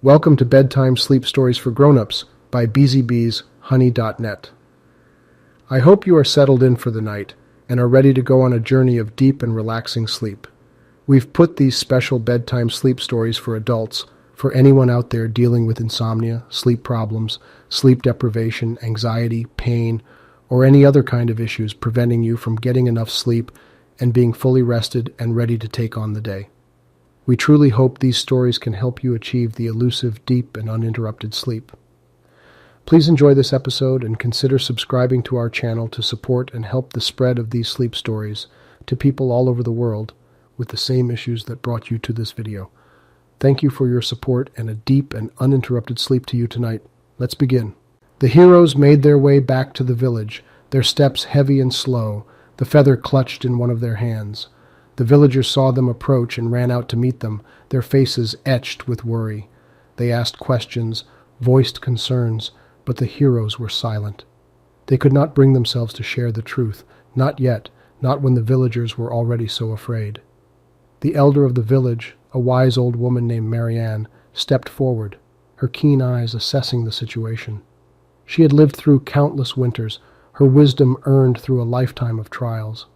Welcome to Bedtime Sleep Stories for Grown-Ups by Beezy Honey.net. I hope you are settled in for the night and are ready to go on a journey of deep and relaxing sleep. We've put these special bedtime sleep stories for adults for anyone out there dealing with insomnia, sleep problems, sleep deprivation, anxiety, pain, or any other kind of issues preventing you from getting enough sleep and being fully rested and ready to take on the day. We truly hope these stories can help you achieve the elusive, deep, and uninterrupted sleep. Please enjoy this episode and consider subscribing to our channel to support and help the spread of these sleep stories to people all over the world with the same issues that brought you to this video. Thank you for your support and a deep and uninterrupted sleep to you tonight. Let's begin. The heroes made their way back to the village, their steps heavy and slow, the feather clutched in one of their hands. The villagers saw them approach and ran out to meet them, their faces etched with worry. They asked questions, voiced concerns, but the heroes were silent. They could not bring themselves to share the truth, not yet, not when the villagers were already so afraid. The elder of the village, a wise old woman named Marianne, stepped forward, her keen eyes assessing the situation. She had lived through countless winters, her wisdom earned through a lifetime of trials.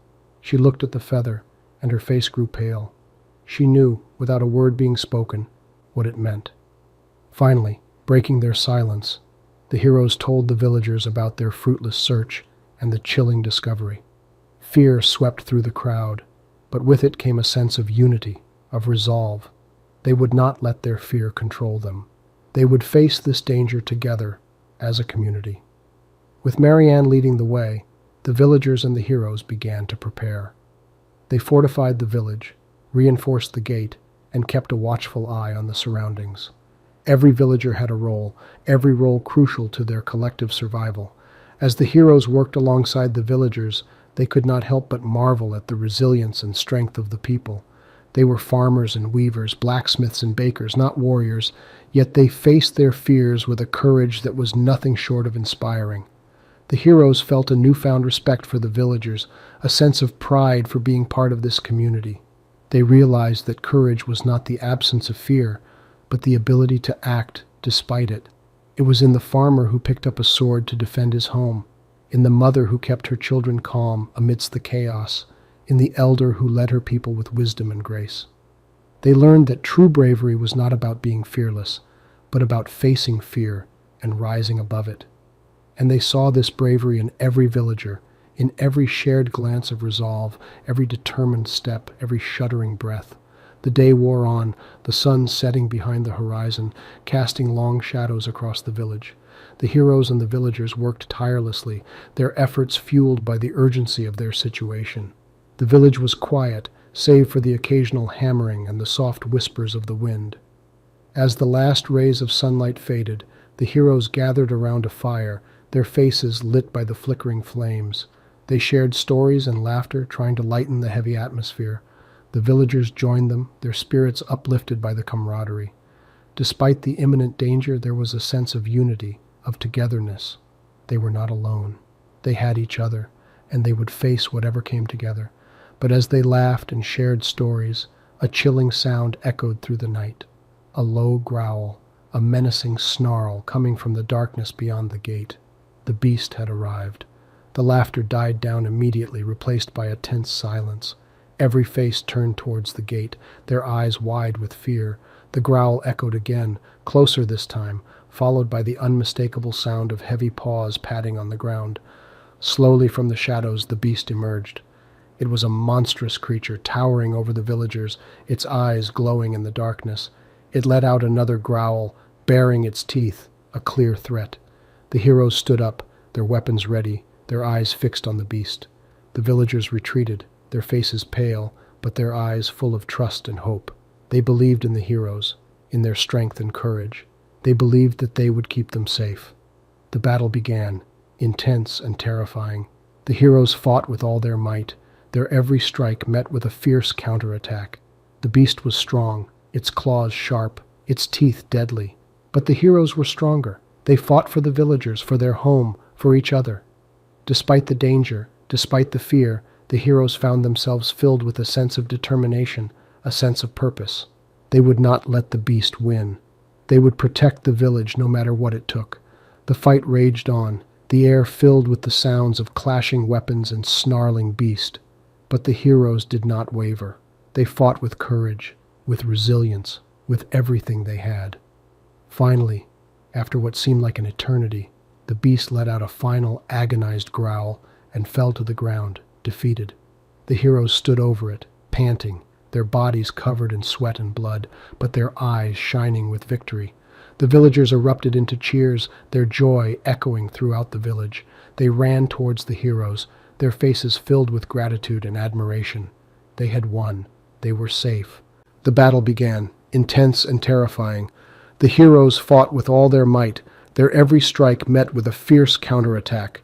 She looked at the feather, and her face grew pale. She knew, without a word being spoken, what it meant. Finally, breaking their silence, the heroes told the villagers about their fruitless search and the chilling discovery. Fear swept through the crowd, but with it came a sense of unity, of resolve. They would not let their fear control them. They would face this danger together, as a community. With Marianne leading the way, the villagers and the heroes began to prepare. They fortified the village, reinforced the gate, and kept a watchful eye on the surroundings. Every villager had a role, every role crucial to their collective survival. As the heroes worked alongside the villagers, they could not help but marvel at the resilience and strength of the people. They were farmers and weavers, blacksmiths and bakers, not warriors, yet they faced their fears with a courage that was nothing short of inspiring. The heroes felt a newfound respect for the villagers, a sense of pride for being part of this community. They realized that courage was not the absence of fear, but the ability to act despite it. It was in the farmer who picked up a sword to defend his home, in the mother who kept her children calm amidst the chaos, in the elder who led her people with wisdom and grace. They learned that true bravery was not about being fearless, but about facing fear and rising above it. And they saw this bravery in every villager, in every shared glance of resolve, every determined step, every shuddering breath. The day wore on, the sun setting behind the horizon, casting long shadows across the village. The heroes and the villagers worked tirelessly, their efforts fueled by the urgency of their situation. The village was quiet, save for the occasional hammering and the soft whispers of the wind. As the last rays of sunlight faded, the heroes gathered around a fire, their faces lit by the flickering flames. They shared stories and laughter, trying to lighten the heavy atmosphere. The villagers joined them, their spirits uplifted by the camaraderie. Despite the imminent danger, there was a sense of unity, of togetherness. They were not alone. They had each other, and they would face whatever came together. But as they laughed and shared stories, a chilling sound echoed through the night. A low growl, a menacing snarl coming from the darkness beyond the gate. The beast had arrived. The laughter died down immediately, replaced by a tense silence. Every face turned towards the gate, their eyes wide with fear. The growl echoed again, closer this time, followed by the unmistakable sound of heavy paws padding on the ground. Slowly from the shadows the beast emerged. It was a monstrous creature towering over the villagers, its eyes glowing in the darkness. It let out another growl, baring its teeth, a clear threat. The heroes stood up, their weapons ready, their eyes fixed on the beast. The villagers retreated, their faces pale, but their eyes full of trust and hope. They believed in the heroes, in their strength and courage. They believed that they would keep them safe. The battle began, intense and terrifying. The heroes fought with all their might. Their every strike met with a fierce counterattack. The beast was strong, its claws sharp, its teeth deadly. But the heroes were stronger. They fought for the villagers, for their home, for each other. Despite the danger, despite the fear, the heroes found themselves filled with a sense of determination, a sense of purpose. They would not let the beast win. They would protect the village no matter what it took. The fight raged on, the air filled with the sounds of clashing weapons and snarling beast. But the heroes did not waver. They fought with courage, with resilience, with everything they had. Finally, after what seemed like an eternity, the beast let out a final agonized growl and fell to the ground, defeated. The heroes stood over it, panting, their bodies covered in sweat and blood, but their eyes shining with victory. The villagers erupted into cheers, their joy echoing throughout the village. They ran towards the heroes, their faces filled with gratitude and admiration. They had won. They were safe. The battle began, intense and terrifying. The heroes fought with all their might, their every strike met with a fierce counterattack.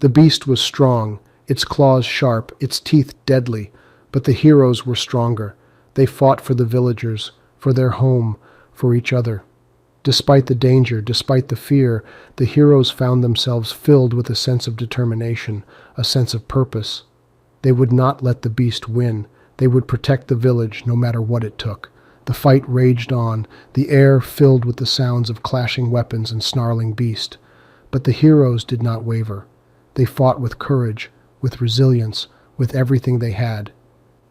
The beast was strong, its claws sharp, its teeth deadly, but the heroes were stronger. They fought for the villagers, for their home, for each other. Despite the danger, despite the fear, the heroes found themselves filled with a sense of determination, a sense of purpose. They would not let the beast win. They would protect the village no matter what it took. The fight raged on, the air filled with the sounds of clashing weapons and snarling beast. But the heroes did not waver. They fought with courage, with resilience, with everything they had.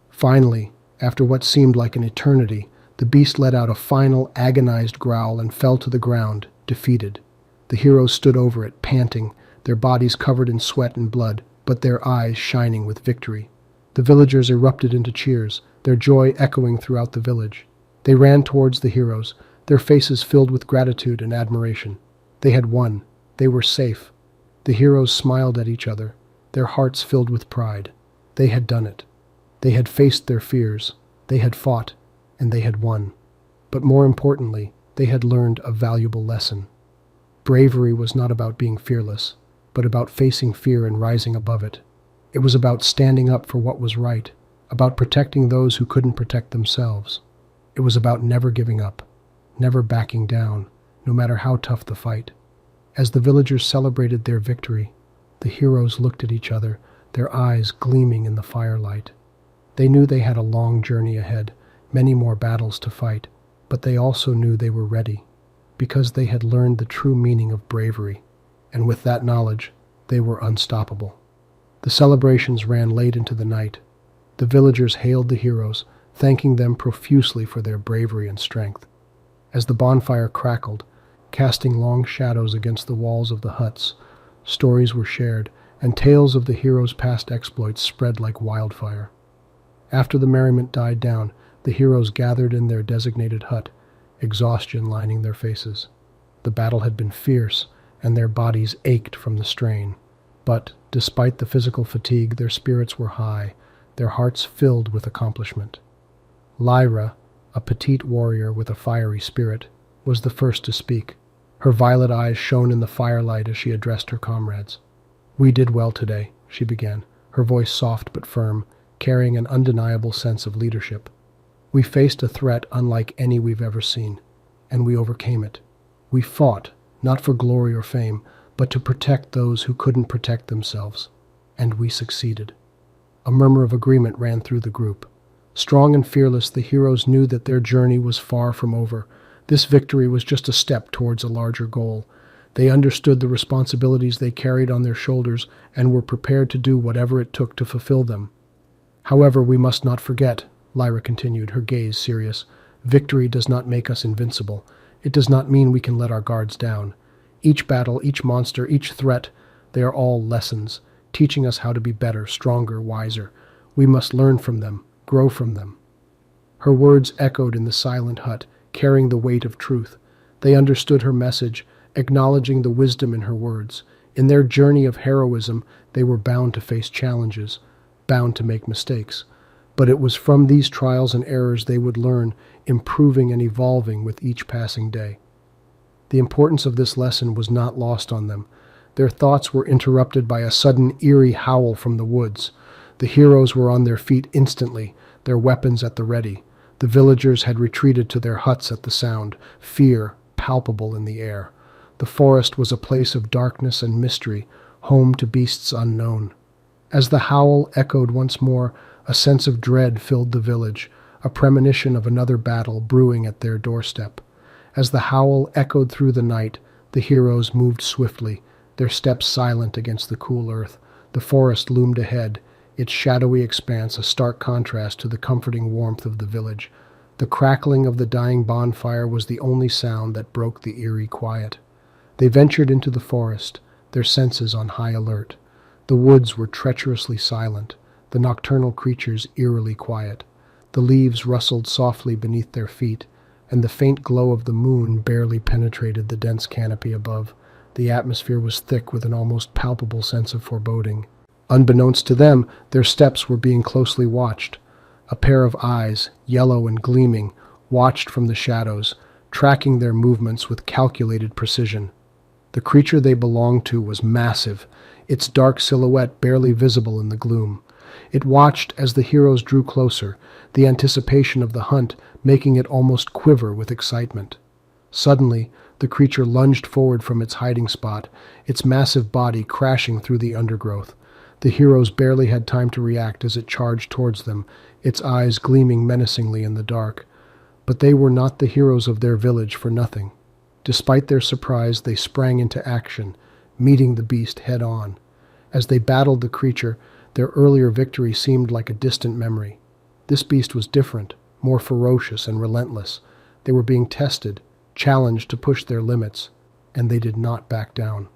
Finally, after what seemed like an eternity, the beast let out a final agonized growl and fell to the ground, defeated. The heroes stood over it, panting, their bodies covered in sweat and blood, but their eyes shining with victory. The villagers erupted into cheers, their joy echoing throughout the village. They ran towards the heroes, their faces filled with gratitude and admiration. They had won. They were safe. The heroes smiled at each other, their hearts filled with pride. They had done it. They had faced their fears. They had fought, and they had won. But more importantly, they had learned a valuable lesson. Bravery was not about being fearless, but about facing fear and rising above it. It was about standing up for what was right, about protecting those who couldn't protect themselves. It was about never giving up, never backing down, no matter how tough the fight. As the villagers celebrated their victory, the heroes looked at each other, their eyes gleaming in the firelight. They knew they had a long journey ahead, many more battles to fight, but they also knew they were ready, because they had learned the true meaning of bravery, and with that knowledge, they were unstoppable. The celebrations ran late into the night. The villagers hailed the heroes, thanking them profusely for their bravery and strength. As the bonfire crackled, casting long shadows against the walls of the huts, stories were shared, and tales of the heroes' past exploits spread like wildfire. After the merriment died down, the heroes gathered in their designated hut, exhaustion lining their faces. The battle had been fierce, and their bodies ached from the strain. But, despite the physical fatigue, their spirits were high, their hearts filled with accomplishment. Lyra, a petite warrior with a fiery spirit, was the first to speak. Her violet eyes shone in the firelight as she addressed her comrades. "We did well today," she began, her voice soft but firm, carrying an undeniable sense of leadership. "We faced a threat unlike any we've ever seen, and we overcame it. We fought, not for glory or fame, but to protect those who couldn't protect themselves, and we succeeded." A murmur of agreement ran through the group. Strong and fearless, the heroes knew that their journey was far from over. This victory was just a step towards a larger goal. They understood the responsibilities they carried on their shoulders and were prepared to do whatever it took to fulfill them. "However, we must not forget," Lyra continued, her gaze serious. "Victory does not make us invincible. It does not mean we can let our guards down. Each battle, each monster, each threat, they are all lessons, teaching us how to be better, stronger, wiser. We must learn from them, grow from them." Her words echoed in the silent hut, carrying the weight of truth. They understood her message, acknowledging the wisdom in her words. In their journey of heroism, they were bound to face challenges, bound to make mistakes. But it was from these trials and errors they would learn, improving and evolving with each passing day. The importance of this lesson was not lost on them. Their thoughts were interrupted by a sudden eerie howl from the woods. The heroes were on their feet instantly, their weapons at the ready. The villagers had retreated to their huts at the sound, fear palpable in the air. The forest was a place of darkness and mystery, home to beasts unknown. As the howl echoed once more, a sense of dread filled the village, a premonition of another battle brewing at their doorstep. As the howl echoed through the night, the heroes moved swiftly, their steps silent against the cool earth. The forest loomed ahead, its shadowy expanse a stark contrast to the comforting warmth of the village. The crackling of the dying bonfire was the only sound that broke the eerie quiet. They ventured into the forest, their senses on high alert. The woods were treacherously silent, the nocturnal creatures eerily quiet. The leaves rustled softly beneath their feet, and the faint glow of the moon barely penetrated the dense canopy above. The atmosphere was thick with an almost palpable sense of foreboding. Unbeknownst to them, their steps were being closely watched. A pair of eyes, yellow and gleaming, watched from the shadows, tracking their movements with calculated precision. The creature they belonged to was massive, its dark silhouette barely visible in the gloom. It watched as the heroes drew closer, the anticipation of the hunt making it almost quiver with excitement. Suddenly, the creature lunged forward from its hiding spot, its massive body crashing through the undergrowth. The heroes barely had time to react as it charged towards them, its eyes gleaming menacingly in the dark. But they were not the heroes of their village for nothing. Despite their surprise, they sprang into action, meeting the beast head-on. As they battled the creature, their earlier victory seemed like a distant memory. This beast was different, more ferocious and relentless. They were being tested, challenged to push their limits, and they did not back down.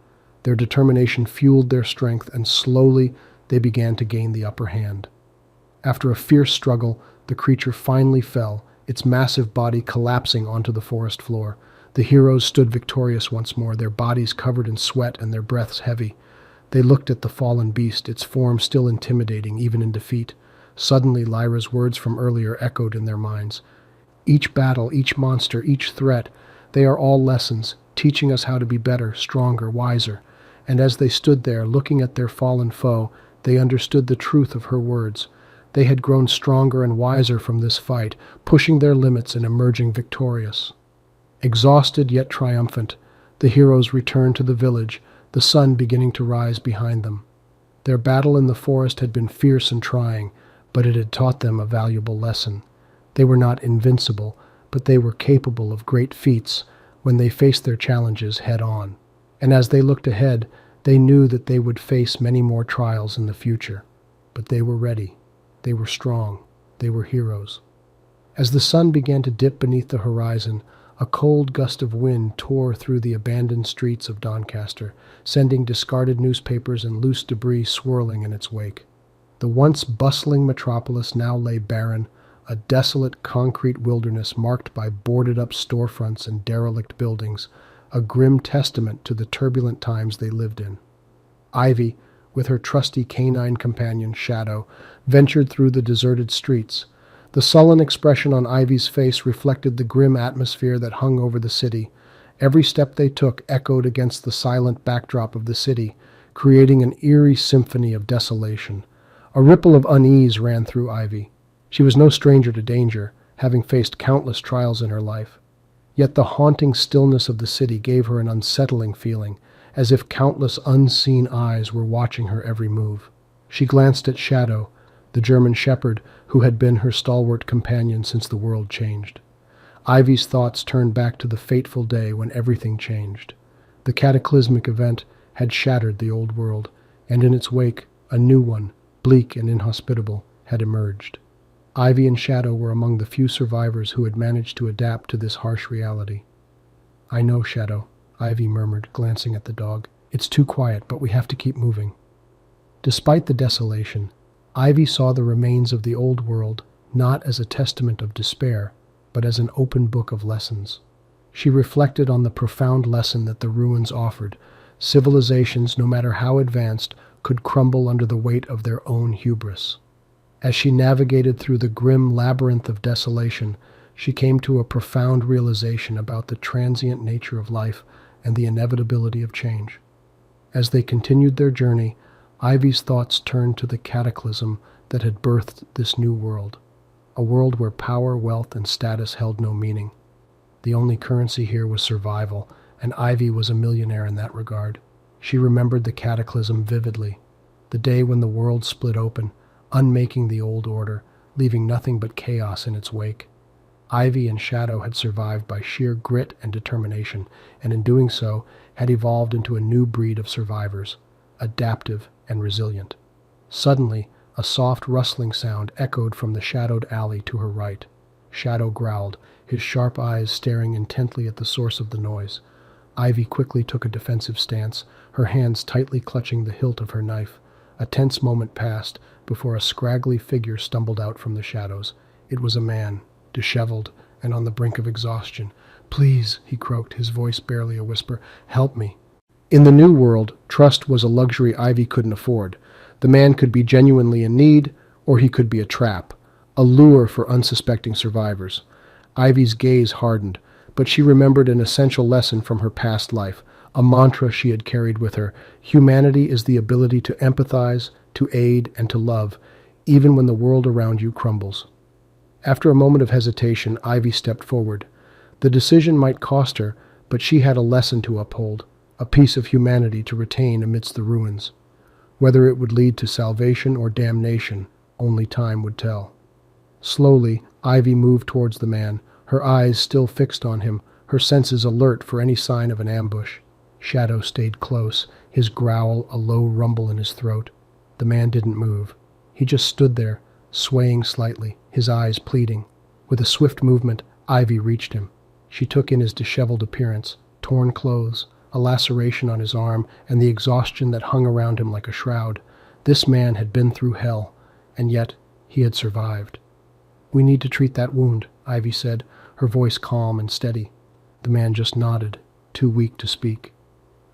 Their determination fueled their strength, and slowly they began to gain the upper hand. After a fierce struggle, the creature finally fell, its massive body collapsing onto the forest floor. The heroes stood victorious once more, their bodies covered in sweat and their breaths heavy. They looked at the fallen beast, its form still intimidating even in defeat. Suddenly Lyra's words from earlier echoed in their minds. Each battle, each monster, each threat, they are all lessons, teaching us how to be better, stronger, wiser. And as they stood there, looking at their fallen foe, they understood the truth of her words. They had grown stronger and wiser from this fight, pushing their limits and emerging victorious. Exhausted yet triumphant, the heroes returned to the village, the sun beginning to rise behind them. Their battle in the forest had been fierce and trying, but it had taught them a valuable lesson. They were not invincible, but they were capable of great feats when they faced their challenges head-on. And as they looked ahead, they knew that they would face many more trials in the future. But they were ready. They were strong. They were heroes. As the sun began to dip beneath the horizon, a cold gust of wind tore through the abandoned streets of Doncaster, sending discarded newspapers and loose debris swirling in its wake. The once bustling metropolis now lay barren, a desolate concrete wilderness marked by boarded-up storefronts and derelict buildings, a grim testament to the turbulent times they lived in. Ivy, with her trusty canine companion, Shadow, ventured through the deserted streets. The sullen expression on Ivy's face reflected the grim atmosphere that hung over the city. Every step they took echoed against the silent backdrop of the city, creating an eerie symphony of desolation. A ripple of unease ran through Ivy. She was no stranger to danger, having faced countless trials in her life. Yet the haunting stillness of the city gave her an unsettling feeling, as if countless unseen eyes were watching her every move. She glanced at Shadow, the German shepherd who had been her stalwart companion since the world changed. Ivy's thoughts turned back to the fateful day when everything changed. The cataclysmic event had shattered the old world, and in its wake, a new one, bleak and inhospitable, had emerged. Ivy and Shadow were among the few survivors who had managed to adapt to this harsh reality. "I know, Shadow," Ivy murmured, glancing at the dog. "It's too quiet, but we have to keep moving." Despite the desolation, Ivy saw the remains of the old world not as a testament of despair, but as an open book of lessons. She reflected on the profound lesson that the ruins offered. Civilizations, no matter how advanced, could crumble under the weight of their own hubris. As she navigated through the grim labyrinth of desolation, she came to a profound realization about the transient nature of life and the inevitability of change. As they continued their journey, Ivy's thoughts turned to the cataclysm that had birthed this new world, a world where power, wealth, and status held no meaning. The only currency here was survival, and Ivy was a millionaire in that regard. She remembered the cataclysm vividly, the day when the world split open, unmaking the old order, leaving nothing but chaos in its wake. Ivy and Shadow had survived by sheer grit and determination, and in doing so had evolved into a new breed of survivors, adaptive and resilient. Suddenly, a soft rustling sound echoed from the shadowed alley to her right. Shadow growled, his sharp eyes staring intently at the source of the noise. Ivy quickly took a defensive stance, her hands tightly clutching the hilt of her knife. A tense moment passed before a scraggly figure stumbled out from the shadows. It was a man, disheveled and on the brink of exhaustion. "Please," he croaked, his voice barely a whisper, "help me." In the new world, trust was a luxury Ivy couldn't afford. The man could be genuinely in need, or he could be a trap, a lure for unsuspecting survivors. Ivy's gaze hardened, but she remembered an essential lesson from her past life, a mantra she had carried with her. Humanity is the ability to empathize, to aid, and to love, even when the world around you crumbles. After a moment of hesitation, Ivy stepped forward. The decision might cost her, but she had a lesson to uphold, a piece of humanity to retain amidst the ruins. Whether it would lead to salvation or damnation, only time would tell. Slowly, Ivy moved towards the man, her eyes still fixed on him, her senses alert for any sign of an ambush. Shadow stayed close, his growl a low rumble in his throat. The man didn't move. He just stood there, swaying slightly, his eyes pleading. With a swift movement, Ivy reached him. She took in his disheveled appearance, torn clothes, a laceration on his arm, and the exhaustion that hung around him like a shroud. This man had been through hell, and yet he had survived. "We need to treat that wound," Ivy said, her voice calm and steady. The man just nodded, too weak to speak.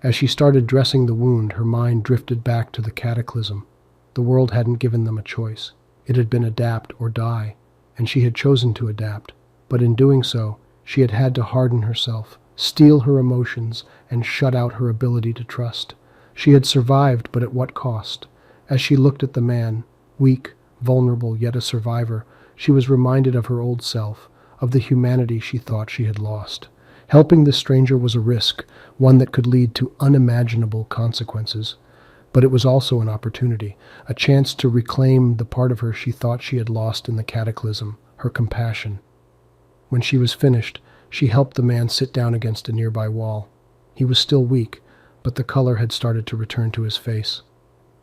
As she started dressing the wound, her mind drifted back to the cataclysm. The world hadn't given them a choice. It had been adapt or die, and she had chosen to adapt. But in doing so, she had had to harden herself, steel her emotions, and shut out her ability to trust. She had survived, but at what cost? As she looked at the man, weak, vulnerable, yet a survivor, she was reminded of her old self, of the humanity she thought she had lost. Helping this stranger was a risk, one that could lead to unimaginable consequences. But it was also an opportunity, a chance to reclaim the part of her she thought she had lost in the cataclysm, her compassion. When she was finished, she helped the man sit down against a nearby wall. He was still weak, but the color had started to return to his face.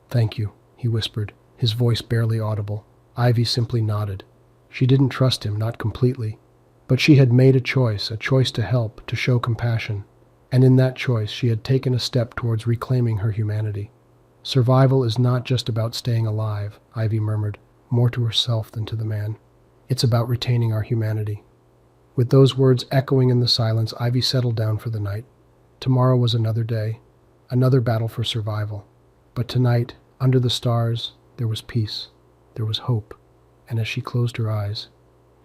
"Thank you," he whispered, his voice barely audible. Ivy simply nodded. She didn't trust him, not completely. But she had made a choice to help, to show compassion. And in that choice, she had taken a step towards reclaiming her humanity. "Survival is not just about staying alive," Ivy murmured, more to herself than to the man. "It's about retaining our humanity." With those words echoing in the silence, Ivy settled down for the night. Tomorrow was another day, another battle for survival. But tonight, under the stars, there was peace, there was hope, and as she closed her eyes,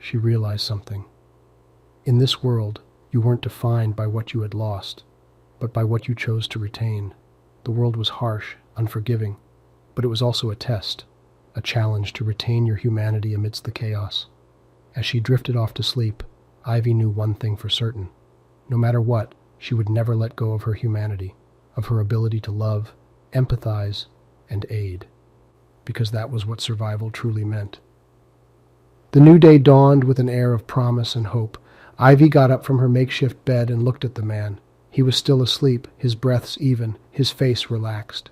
she realized something. In this world, you weren't defined by what you had lost, but by what you chose to retain. The world was harsh, unforgiving, but it was also a test, a challenge to retain your humanity amidst the chaos. As she drifted off to sleep, Ivy knew one thing for certain. No matter what, she would never let go of her humanity, of her ability to love, empathize, and aid, because that was what survival truly meant. The new day dawned with an air of promise and hope. Ivy got up from her makeshift bed and looked at the man. He was still asleep, his breaths even, his face relaxed.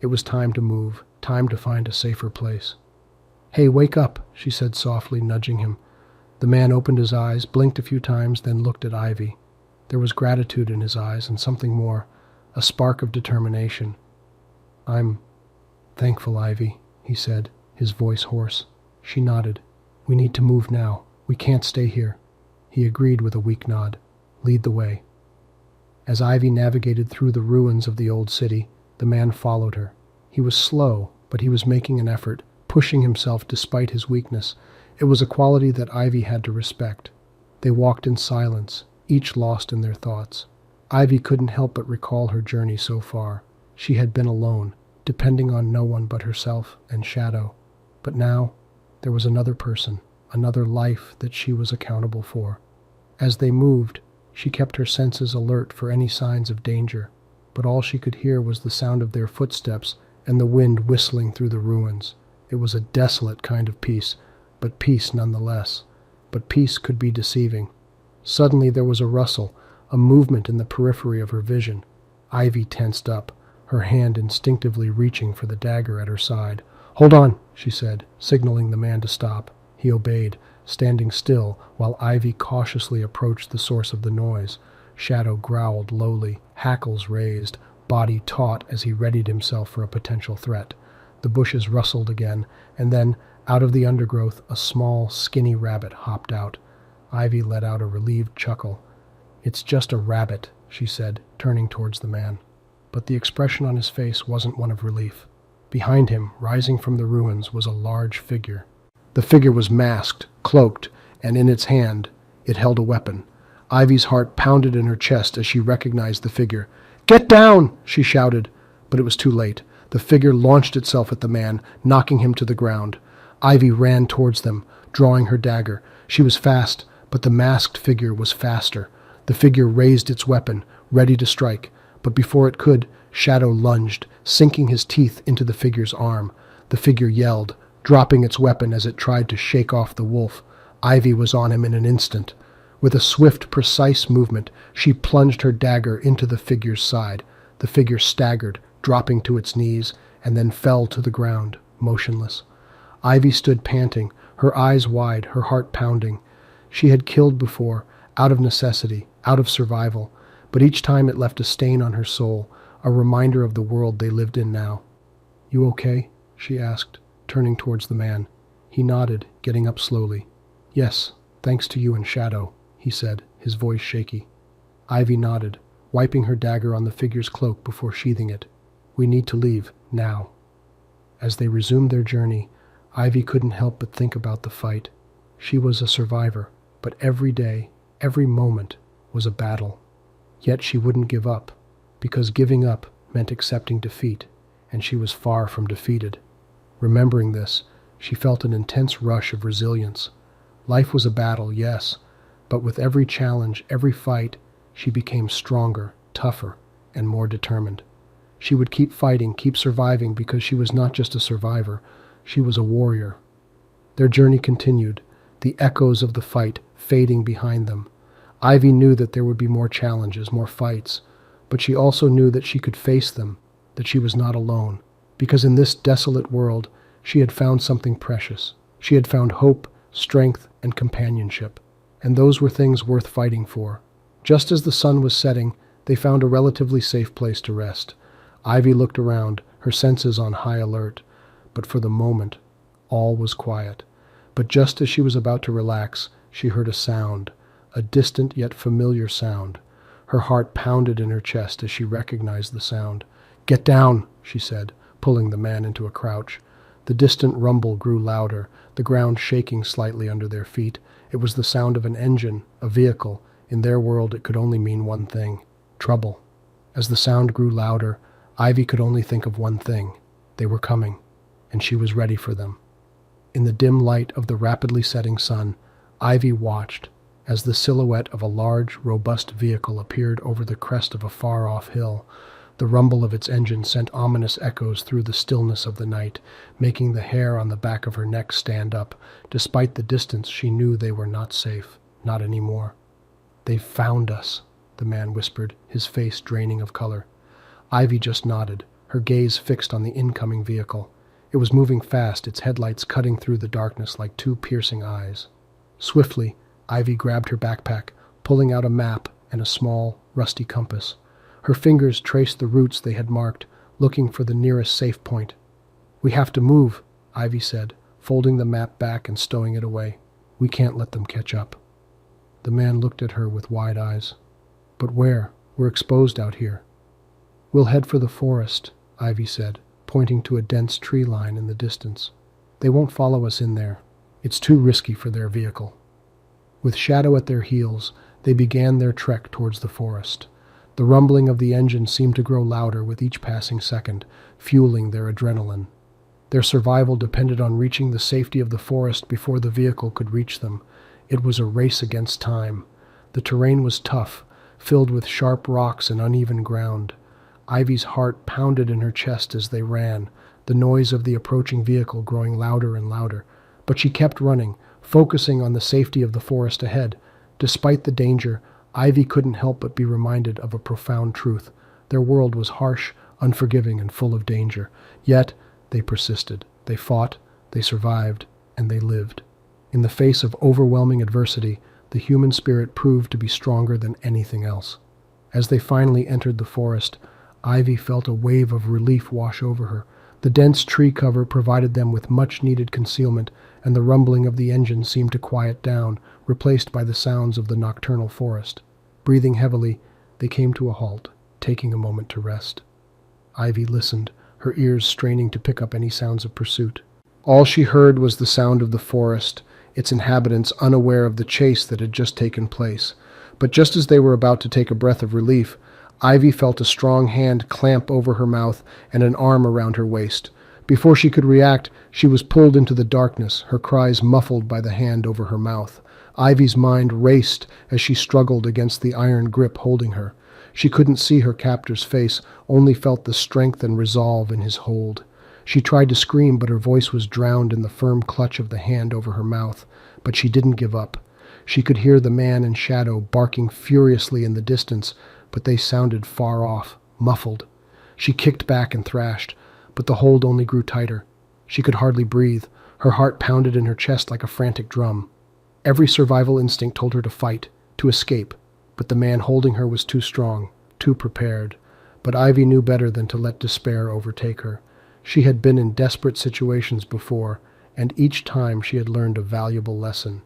It was time to move, time to find a safer place. "Hey, wake up," she said softly, nudging him. The man opened his eyes, blinked a few times, then looked at Ivy. There was gratitude in his eyes and something more, a spark of determination. "I'm thankful, Ivy," he said, his voice hoarse. She nodded. "We need to move now. We can't stay here." He agreed with a weak nod. "Lead the way." As Ivy navigated through the ruins of the old city, the man followed her. He was slow, but he was making an effort, pushing himself despite his weakness. It was a quality that Ivy had to respect. They walked in silence, each lost in their thoughts. Ivy couldn't help but recall her journey so far. She had been alone, depending on no one but herself and Shadow. But now, there was another person, another life that she was accountable for. As they moved, she kept her senses alert for any signs of danger, but all she could hear was the sound of their footsteps and the wind whistling through the ruins. It was a desolate kind of peace, but peace nonetheless. but peace could be deceiving. Suddenly there was a rustle, a movement in the periphery of her vision. Ivy tensed up, her hand instinctively reaching for the dagger at her side. "Hold on," she said, signaling the man to stop. He obeyed, standing still while Ivy cautiously approached the source of the noise. Shadow growled lowly, hackles raised, body taut as he readied himself for a potential threat. The bushes rustled again, and then, out of the undergrowth, a small, skinny rabbit hopped out. Ivy let out a relieved chuckle. "It's just a rabbit," she said, turning towards the man. But the expression on his face wasn't one of relief. Behind him, rising from the ruins, was a large figure. The figure was masked, cloaked, and in its hand it held a weapon. Ivy's heart pounded in her chest as she recognized the figure. "Get down!" she shouted, but it was too late. The figure launched itself at the man, knocking him to the ground. Ivy ran towards them, drawing her dagger. She was fast, but the masked figure was faster. The figure raised its weapon, ready to strike, but before it could, Shadow lunged, sinking his teeth into the figure's arm. The figure yelled, dropping its weapon as it tried to shake off the wolf. Ivy was on him in an instant. With a swift, precise movement, she plunged her dagger into the figure's side. The figure staggered, dropping to its knees, and then fell to the ground, motionless. Ivy stood panting, her eyes wide, her heart pounding. She had killed before, out of necessity, out of survival, but each time it left a stain on her soul, a reminder of the world they lived in now. "You okay?" she asked, turning towards the man. He nodded, getting up slowly. "Yes, thanks to you and Shadow," he said, his voice shaky. Ivy nodded, wiping her dagger on the figure's cloak before sheathing it. "We need to leave, now." As they resumed their journey, Ivy couldn't help but think about the fight. She was a survivor, but every day, every moment, was a battle. Yet she wouldn't give up, because giving up meant accepting defeat, and she was far from defeated. Remembering this, she felt an intense rush of resilience. Life was a battle, yes, but with every challenge, every fight, she became stronger, tougher, and more determined. She would keep fighting, keep surviving, because she was not just a survivor, she was a warrior. Their journey continued, the echoes of the fight fading behind them. Ivy knew that there would be more challenges, more fights, but she also knew that she could face them, that she was not alone, because in this desolate world, she had found something precious. She had found hope, strength, and companionship, and those were things worth fighting for. Just as the sun was setting, they found a relatively safe place to rest. Ivy looked around, her senses on high alert, but for the moment, all was quiet. But just as she was about to relax, she heard a sound, a distant yet familiar sound. Her heart pounded in her chest as she recognized the sound. "Get down," she said, pulling the man into a crouch. The distant rumble grew louder, the ground shaking slightly under their feet. It was the sound of an engine, a vehicle. In their world it could only mean one thing: trouble. As the sound grew louder, Ivy could only think of one thing: they were coming, and she was ready for them. In the dim light of the rapidly setting sun, Ivy watched as the silhouette of a large, robust vehicle appeared over the crest of a far-off hill. The rumble of its engine sent ominous echoes through the stillness of the night, making the hair on the back of her neck stand up. Despite the distance, she knew they were not safe, not anymore. "They've found us," the man whispered, his face draining of color. Ivy just nodded, her gaze fixed on the incoming vehicle. It was moving fast, its headlights cutting through the darkness like two piercing eyes. Swiftly, Ivy grabbed her backpack, pulling out a map and a small, rusty compass. Her fingers traced the routes they had marked, looking for the nearest safe point. "We have to move," Ivy said, folding the map back and stowing it away. "We can't let them catch up." The man looked at her with wide eyes. "But where? We're exposed out here." "We'll head for the forest," Ivy said, pointing to a dense tree line in the distance. "They won't follow us in there. It's too risky for their vehicle." With Shadow at their heels, they began their trek towards the forest. The rumbling of the engine seemed to grow louder with each passing second, fueling their adrenaline. Their survival depended on reaching the safety of the forest before the vehicle could reach them. It was a race against time. The terrain was tough, filled with sharp rocks and uneven ground. Ivy's heart pounded in her chest as they ran, the noise of the approaching vehicle growing louder and louder. But she kept running, focusing on the safety of the forest ahead. Despite the danger, Ivy couldn't help but be reminded of a profound truth. Their world was harsh, unforgiving, and full of danger. Yet, they persisted. They fought, they survived, and they lived. In the face of overwhelming adversity, the human spirit proved to be stronger than anything else. As they finally entered the forest, Ivy felt a wave of relief wash over her. The dense tree cover provided them with much-needed concealment, and the rumbling of the engine seemed to quiet down, replaced by the sounds of the nocturnal forest. Breathing heavily, they came to a halt, taking a moment to rest. Ivy listened, her ears straining to pick up any sounds of pursuit. All she heard was the sound of the forest, its inhabitants unaware of the chase that had just taken place. But just as they were about to take a breath of relief, Ivy felt a strong hand clamp over her mouth and an arm around her waist. Before she could react, she was pulled into the darkness, her cries muffled by the hand over her mouth. Ivy's mind raced as she struggled against the iron grip holding her. She couldn't see her captor's face, only felt the strength and resolve in his hold. She tried to scream, but her voice was drowned in the firm clutch of the hand over her mouth. But she didn't give up. She could hear the man in shadow barking furiously in the distance, but they sounded far off, muffled. She kicked back and thrashed, but the hold only grew tighter. She could hardly breathe. Her heart pounded in her chest like a frantic drum. Every survival instinct told her to fight, to escape, but the man holding her was too strong, too prepared. But Ivy knew better than to let despair overtake her. She had been in desperate situations before, and each time she had learned a valuable lesson.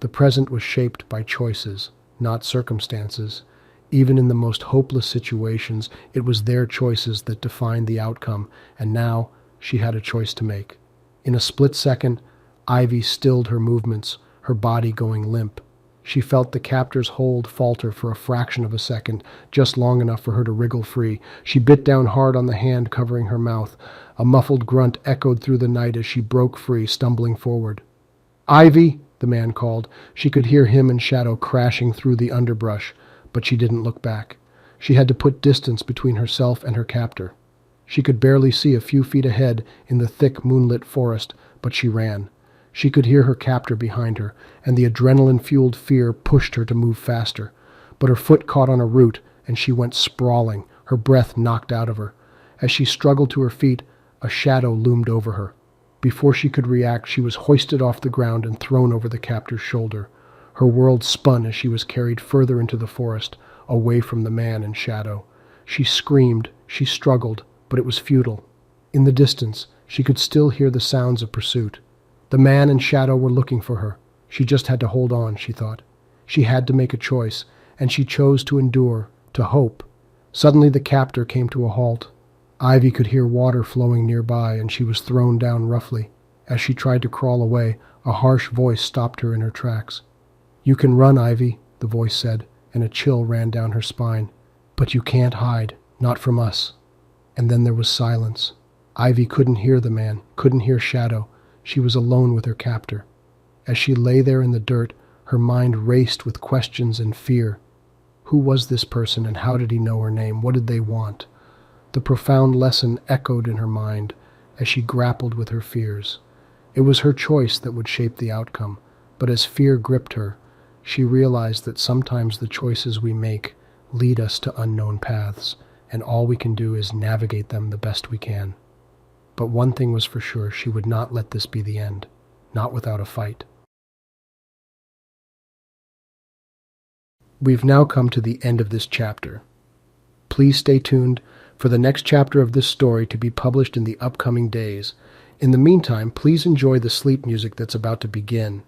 The present was shaped by choices, not circumstances. Even in the most hopeless situations, it was their choices that defined the outcome, and now she had a choice to make. In a split second, Ivy stilled her movements, her body going limp. She felt the captor's hold falter for a fraction of a second, just long enough for her to wriggle free. She bit down hard on the hand covering her mouth. A muffled grunt echoed through the night as she broke free, stumbling forward. "Ivy!" the man called. She could hear him and Shadow crashing through the underbrush, but she didn't look back. She had to put distance between herself and her captor. She could barely see a few feet ahead in the thick moonlit forest, but she ran. She could hear her captor behind her, and the adrenaline-fueled fear pushed her to move faster. But her foot caught on a root, and she went sprawling, her breath knocked out of her. As she struggled to her feet, a shadow loomed over her. Before she could react, she was hoisted off the ground and thrown over the captor's shoulder. Her world spun as she was carried further into the forest, away from the man in shadow. She screamed, she struggled, but it was futile. In the distance, she could still hear the sounds of pursuit. The man in shadow were looking for her. She just had to hold on, she thought. She had to make a choice, and she chose to endure, to hope. Suddenly the captor came to a halt. Ivy could hear water flowing nearby, and she was thrown down roughly. As she tried to crawl away, a harsh voice stopped her in her tracks. "You can run, Ivy," the voice said, and a chill ran down her spine. "But you can't hide, not from us." And then there was silence. Ivy couldn't hear the man, couldn't hear Shadow. She was alone with her captor. As she lay there in the dirt, her mind raced with questions and fear. Who was this person, and how did he know her name? What did they want? The profound lesson echoed in her mind as she grappled with her fears. It was her choice that would shape the outcome, but as fear gripped her, she realized that sometimes the choices we make lead us to unknown paths, and all we can do is navigate them the best we can. But one thing was for sure, she would not let this be the end, not without a fight. We've now come to the end of this chapter. Please stay tuned for the next chapter of this story to be published in the upcoming days. In the meantime, please enjoy the sleep music that's about to begin.